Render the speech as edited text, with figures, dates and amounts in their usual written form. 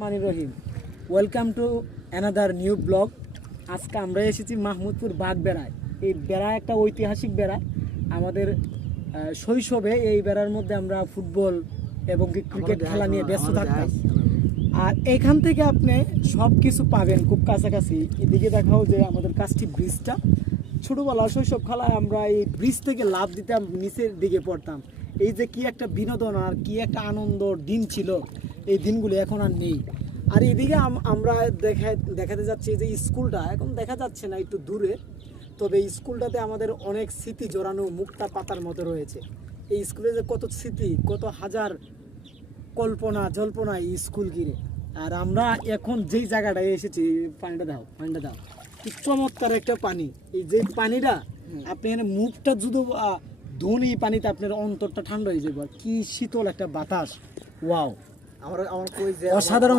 Money Rahim, welcome to another new blog. আজকে আমরা এসেছি মাহমুদপুর বাঘ বেড়ায়। এই বেড়া একটা ঐতিহাসিক বেড়া। আমাদের শৈশবে এই বেড়ার মধ্যে আমরা ফুটবল এবং ক্রিকেট খেলা নিয়ে ব্যস্ত থাকতাম। আর এখান থেকে আপনি সব কিছু পাবেন খুব কাছাকাছি। এদিকে দেখাও যে আমাদের কাছটি ব্রিজটা। ছোটোবেলা শৈশব খেলায় আমরা এই ব্রিজ থেকে লাফ দিতাম, নিচের দিকে পড়তাম। এই যে কি একটা বিনোদন আর কি একটা আনন্দ দিন ছিল, এই দিনগুলো এখন আর নেই। আর এদিকে আমরা দেখাতে যাচ্ছি যে স্কুলটা এখন দেখা যাচ্ছে না, একটু দূরে। তবে এই স্কুলটাতে আমাদের অনেক স্মৃতি জড়ানো মুক্তা পাতার মতো রয়েছে। এই স্কুলে যে কত স্মৃতি, কত হাজার কল্পনা জল্পনা এই স্কুল ঘিরে। আর আমরা এখন যেই জায়গাটায় এসেছি, পানিটা দাও কি চমৎকার একটা পানি। এই যে পানিটা আপনি এখানে মুখটা যদি ধুন, এই পানিতে আপনার অন্তরটা ঠান্ডা হয়ে যাবে। কি শীতল একটা বাতাস, ওয়াও, আমার অসাধারণ।